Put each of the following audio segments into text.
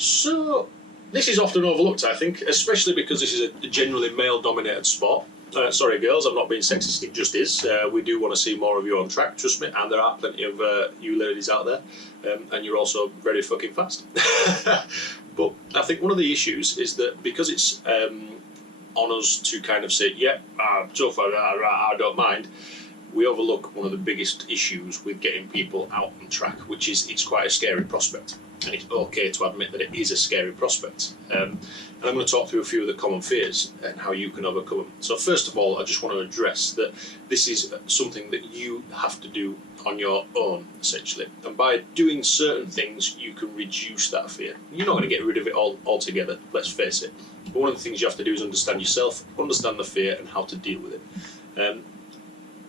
So, this is often overlooked, I think, especially because this is a generally male-dominated sport. Sorry, girls, I'm not being sexist, it just is. We do want to see more of you on track, trust me, and there are plenty of you ladies out there, and you're also very fucking fast. But I think one of the issues is that because it's on us to kind of say, yeah, so far, I don't mind, we overlook one of the biggest issues with getting people out on track, which is it's quite a scary prospect. And it's okay to admit that it is a scary prospect. And I'm going to talk through a few of the common fears and how you can overcome them. So first of all, I just want to address that this is something that you have to do on your own, essentially. And by doing certain things, you can reduce that fear. You're not going to get rid of it altogether, let's face it. But one of the things you have to do is understand yourself, understand the fear and how to deal with it.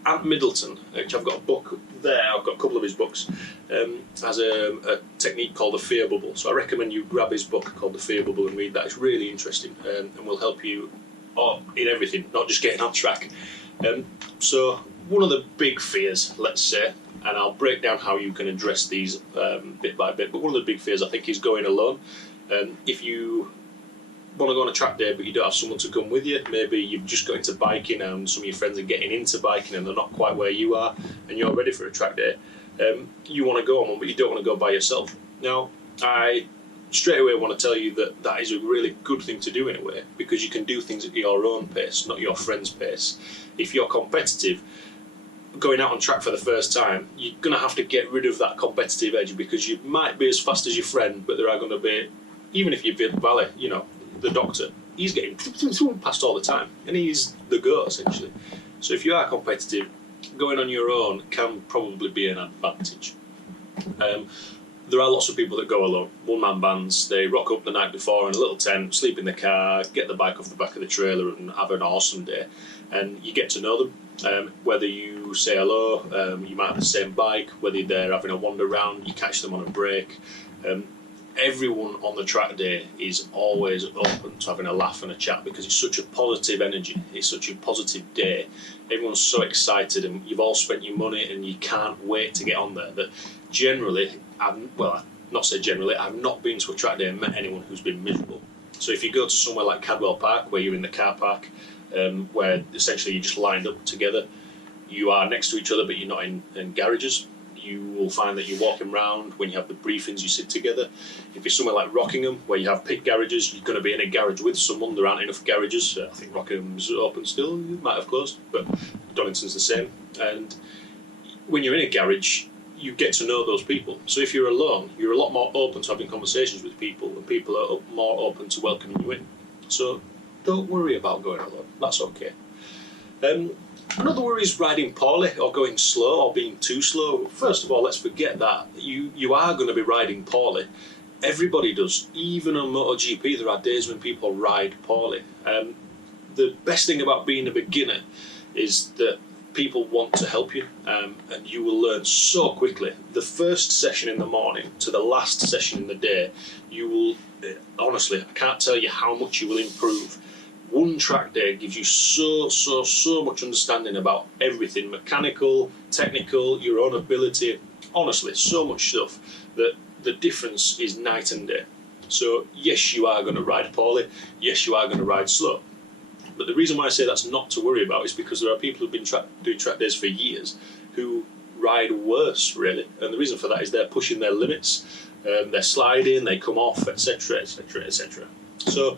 Ant Middleton, which I've got a book there, I've got a couple of his books, has a technique called the fear bubble. So I recommend you grab his book called The Fear Bubble and read that. It's really interesting and will help you in everything, not just getting on track. So one of the big fears, let's say, and I'll break down how you can address these bit by bit, but one of the big fears I think is going alone. If you want to go on a track day but you don't have someone to come with you, maybe you've just got into biking and some of your friends are getting into biking and they're not quite where you are and you're ready for a track day, you want to go on one but you don't want to go by yourself. Now, I straight away want to tell you that that is a really good thing to do in a way, because you can do things at your own pace, not your friend's pace. If you're competitive, going out on track for the first time, you're going to have to get rid of that competitive edge, because you might be as fast as your friend, but there are going to be, even if you're Valley, you know, the doctor, he's getting past all the time and he's the go essentially. So if you are competitive, going on your own can probably be an advantage. There are lots of people that go alone, one-man bands. They rock up the night before in a little tent, sleep in the car, get the bike off the back of the trailer and have an awesome day, and you get to know them. Whether you say hello, you might have the same bike, whether they're having a wander around, you catch them on a break. Everyone on the track day is always open to having a laugh and a chat, because it's such a positive energy, it's such a positive day. Everyone's so excited and you've all spent your money and you can't wait to get on there, that generally, I've not been to a track day and met anyone who's been miserable. So if you go to somewhere like Cadwell Park, where you're in the car park, where essentially you're just lined up together, you are next to each other but you're not in garages, you will find that you're walking around. When you have the briefings, you sit together. If you're somewhere like Rockingham, where you have pit garages, you're going to be in a garage with someone. There aren't enough garages. I think Rockingham's open still. It might have closed, but Donington's the same. And when you're in a garage, you get to know those people. So if you're alone, you're a lot more open to having conversations with people, and people are more open to welcoming you in. So don't worry about going alone. That's okay. Another worry is riding poorly or going slow or being too slow. First of all, let's forget that. You are going to be riding poorly. Everybody does. Even on MotoGP, there are days when people ride poorly. The best thing about being a beginner is that people want to help you, and you will learn so quickly. The first session in the morning to the last session in the day, you will, honestly, I can't tell you how much you will improve. One track day gives you so much understanding about everything, mechanical, technical, your own ability, honestly, so much stuff that the difference is night and day. So yes, you are going to ride poorly, yes, you are going to ride slow. But the reason why I say that's not to worry about is because there are people who've been doing track days for years who ride worse, really. And the reason for that is they're pushing their limits, they're sliding, they come off, etc, etc, etc. So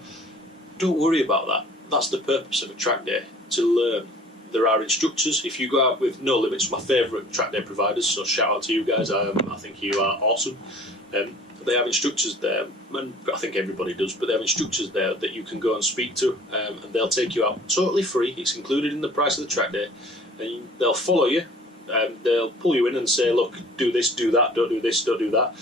don't worry about that. That's the purpose of a track day, to learn. There are instructors. If you go out with No Limits, my favourite track day providers, so shout out to you guys, I think you are awesome. They have instructors there, and I think everybody does, but they have instructors there that you can go and speak to, and they'll take you out totally free. It's included in the price of the track day, and they'll follow you, they'll pull you in and say, look, do this, do that, don't do this, don't do that,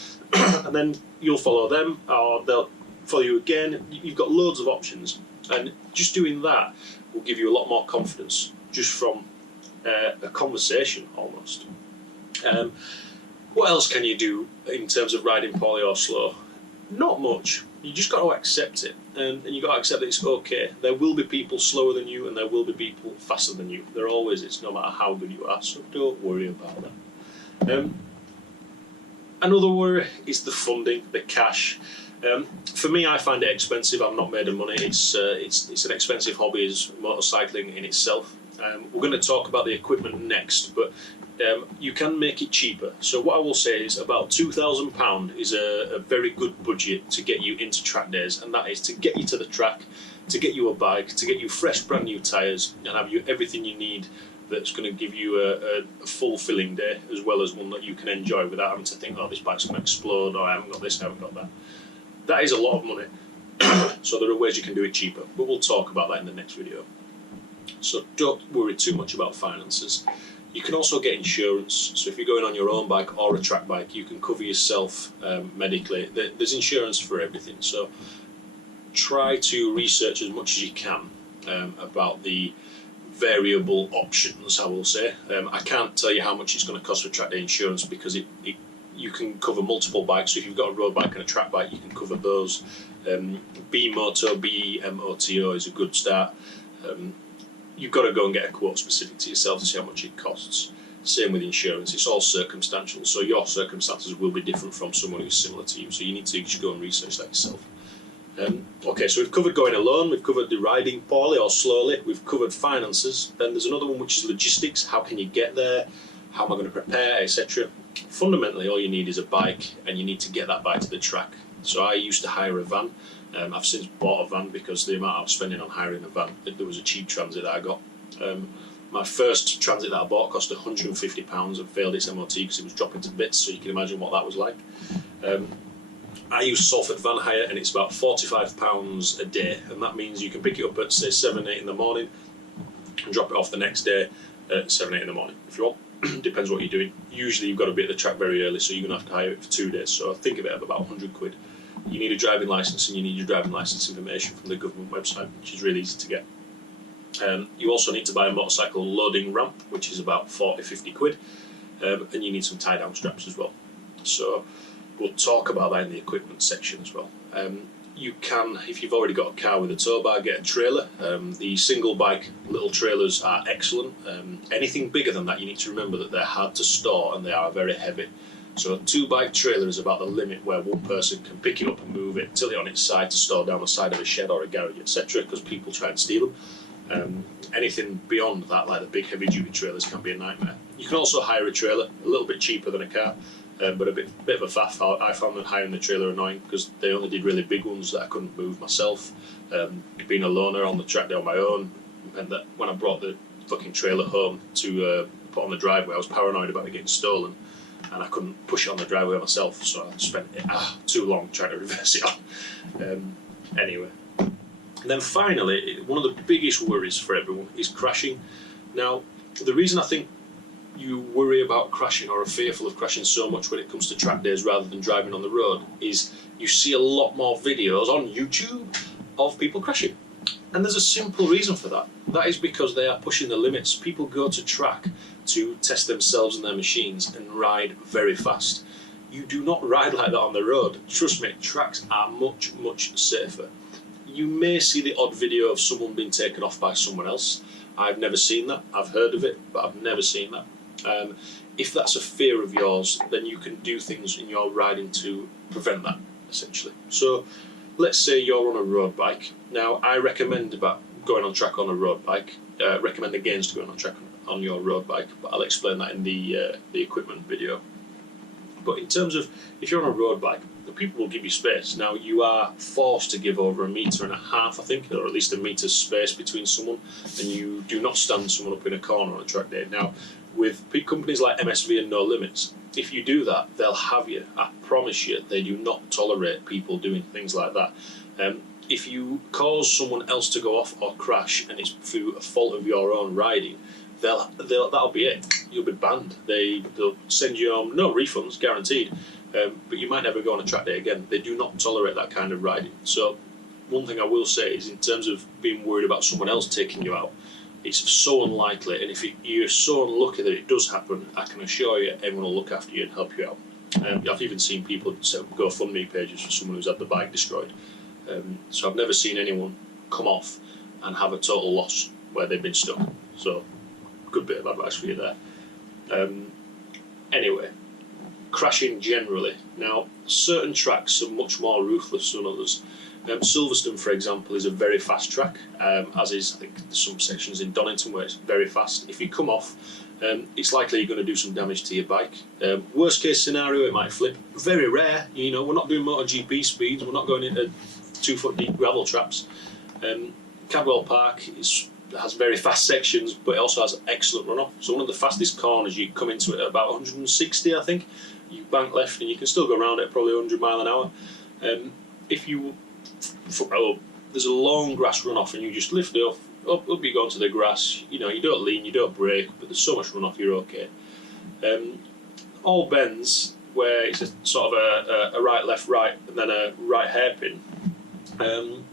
and then you'll follow them, or they'll follow you again. You've got loads of options, and just doing that will give you a lot more confidence just from a conversation almost. What else can you do in terms of riding poorly or slow? Not much. You just got to accept it, and you got to accept that it's okay. There will be people slower than you and there will be people faster than you. There always is, no matter how good you are, so don't worry about that. Another worry is the funding, the cash. For me, I find it expensive. I'm not made of money. It's an expensive hobby, is motorcycling in itself. We're going to talk about the equipment next, but you can make it cheaper. So what I will say is about £2,000 is a very good budget to get you into track days, and that is to get you to the track, to get you a bike, to get you fresh brand new tyres, and have you everything you need that's going to give you a fulfilling day, as well as one that you can enjoy without having to think, oh, this bike's going to explode, or I haven't got this, I haven't got that. That is a lot of money. So there are ways you can do it cheaper, but we'll talk about that in the next video. So don't worry too much about finances. You can also get insurance. So if you're going on your own bike or a track bike, you can cover yourself medically. There's insurance for everything. So try to research as much as you can about the variable options, I will say. I can't tell you how much it's going to cost for track day insurance, because you can cover multiple bikes. So if you've got a road bike and a track bike, you can cover those. BMOTO is a good start. You've got to go and get a quote specific to yourself to see how much it costs. Same with insurance, it's all circumstantial, so your circumstances will be different from someone who's similar to you, so you need to just go and research that yourself. Okay, so we've covered going alone, we've covered the riding poorly or slowly, we've covered finances. Then there's another one, which is logistics. How can you get there? How am I going to prepare, etc. Fundamentally, all you need is a bike, and you need to get that bike to the track. So I used to hire a van. I've since bought a van because the amount I was spending on hiring a van, there was a cheap Transit that I got. My first Transit that I bought cost £150 and failed its MOT because it was dropping to bits, so you can imagine what that was like. I use Salford Van Hire, and it's about £45 a day, and that means you can pick it up at say 7, 8 in the morning and drop it off the next day at 7, 8 in the morning if you want. Depends what you're doing. Usually you've got to be at the track very early, so you're going to have to hire it for 2 days, so think of it at about £100. You need a driving licence, and you need your driving licence information from the government website, which is really easy to get. You also need to buy a motorcycle loading ramp, which is about 40-50 quid, and you need some tie-down straps as well. So we'll talk about that in the equipment section as well. You can, if you've already got a car with a tow bar, get a trailer. The single bike little trailers are excellent. Anything bigger than that, you need to remember that they're hard to store and they are very heavy. So a 2-bike trailer is about the limit where one person can pick it up and move it, tilt it on its side to store down the side of a shed or a garage, etc., because people try and steal them. Anything beyond that, like the big heavy duty trailers, can be a nightmare. You can also hire a trailer, a little bit cheaper than a car, but a bit of a faff. I found that hiring the trailer annoying because they only did really big ones that I couldn't move myself. Being a loner on the track day on my own meant that when I brought the fucking trailer home to put on the driveway, I was paranoid about it getting stolen, and I couldn't push it on the driveway myself, so I spent too long trying to reverse it on. Anyway. And then finally, one of the biggest worries for everyone is crashing. Now, the reason I think you worry about crashing or are fearful of crashing so much when it comes to track days rather than driving on the road is you see a lot more videos on YouTube of people crashing. And there's a simple reason for that. That is because they are pushing the limits. People go to track to test themselves and their machines and ride very fast. You do not ride like that on the road. Trust me, tracks are much, much safer. You may see the odd video of someone being taken off by someone else. I've never seen that. I've heard of it, but I've never seen that. If that's a fear of yours, then you can do things in your riding to prevent that, essentially. So let's say you're on a road bike. Now, I recommend about going on track on a road bike. Recommend against going on track on your road bike, but I'll explain that in the equipment video. But in terms of if you're on a road bike, the people will give you space. Now, you are forced to give over 1.5 meters, I think, or at least 1 meter's space between someone, and you do not stand someone up in a corner on a track day. Now, with companies like MSV and No Limits, if you do that, they'll have you. I promise you, they do not tolerate people doing things like that. If you cause someone else to go off or crash, and it's through a fault of your own riding, that'll be it. You'll be banned. They'll send you home, no refunds, guaranteed, but you might never go on a track day again. They do not tolerate that kind of riding. So one thing I will say is, in terms of being worried about someone else taking you out, it's so unlikely, and if you're so unlucky that it does happen, I can assure you everyone will look after you and help you out. I've even seen people set up GoFundMe pages for someone who's had the bike destroyed. So I've never seen anyone come off and have a total loss where they've been stuck. So good bit of advice for you there. Anyway, crashing generally. Now, certain tracks are much more ruthless than others. Silverstone, for example, is a very fast track, as is, I think, some sections in Donington where it's very fast. If you come off, it's likely you're going to do some damage to your bike. Worst case scenario, it might flip. Very rare, you know, we're not doing MotoGP speeds, we're not going into 2 foot deep gravel traps. Cadwell Park has very fast sections, but it also has excellent runoff. So one of the fastest corners, you come into it at about 160, I think. You bank left and you can still go around it at probably 100 mile an hour. If you, there's a long grass runoff and you just lift it up you go onto the grass, you know, you don't lean, you don't brake, but there's so much runoff, you're okay. All bends where it's a sort of a right, left, right, and then a right hairpin.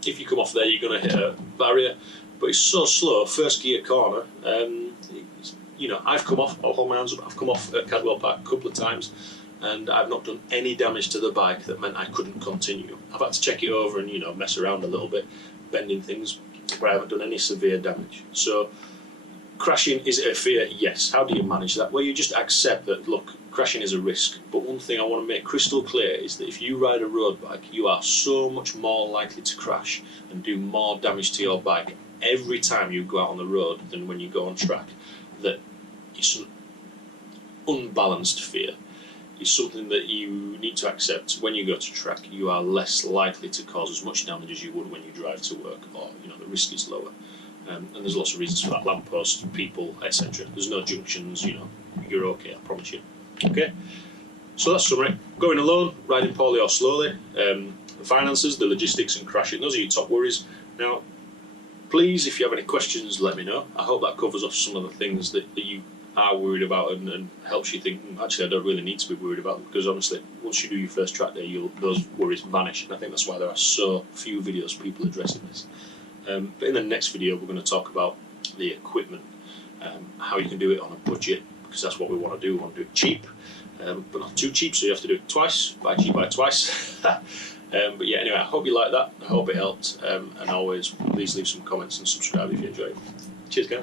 If you come off there, you're going to hit a barrier, but it's so slow. First gear corner, you know, I've come off. I'll hold my hands up. I've come off at Cadwell Park a couple of times, and I've not done any damage to the bike that meant I couldn't continue. I've had to check it over and, you know, mess around a little bit, bending things, but I haven't done any severe damage. So, crashing, is it a fear? Yes. How do you manage that? Well, you just accept that, look, crashing is a risk. But one thing I want to make crystal clear is that if you ride a road bike, you are so much more likely to crash and do more damage to your bike every time you go out on the road than when you go on track. That it's an unbalanced fear. It's something that you need to accept. When you go to track, you are less likely to cause as much damage as you would when you drive to work, or, you know, the risk is lower. And there's lots of reasons for that: lampposts, people, etc. There's no junctions, you know, you're okay, I promise you. Okay, so that's summary. Going alone, riding poorly or slowly, the finances, the logistics and crashing, those are your top worries. Now, please, if you have any questions, let me know. I hope that covers off some of the things that you are worried about and helps you think, actually, I don't really need to be worried about them, because honestly, once you do your first track day, those worries vanish, and I think that's why there are so few videos of people addressing this. But in the next video, we're going to talk about the equipment, how you can do it on a budget, because that's what we want to do. We want to do it cheap, but not too cheap, so you have to do it twice. Buy cheap, buy twice. But yeah, anyway, I hope you like that. I hope it helped, and always please leave some comments and subscribe if you enjoy it. Cheers, guys.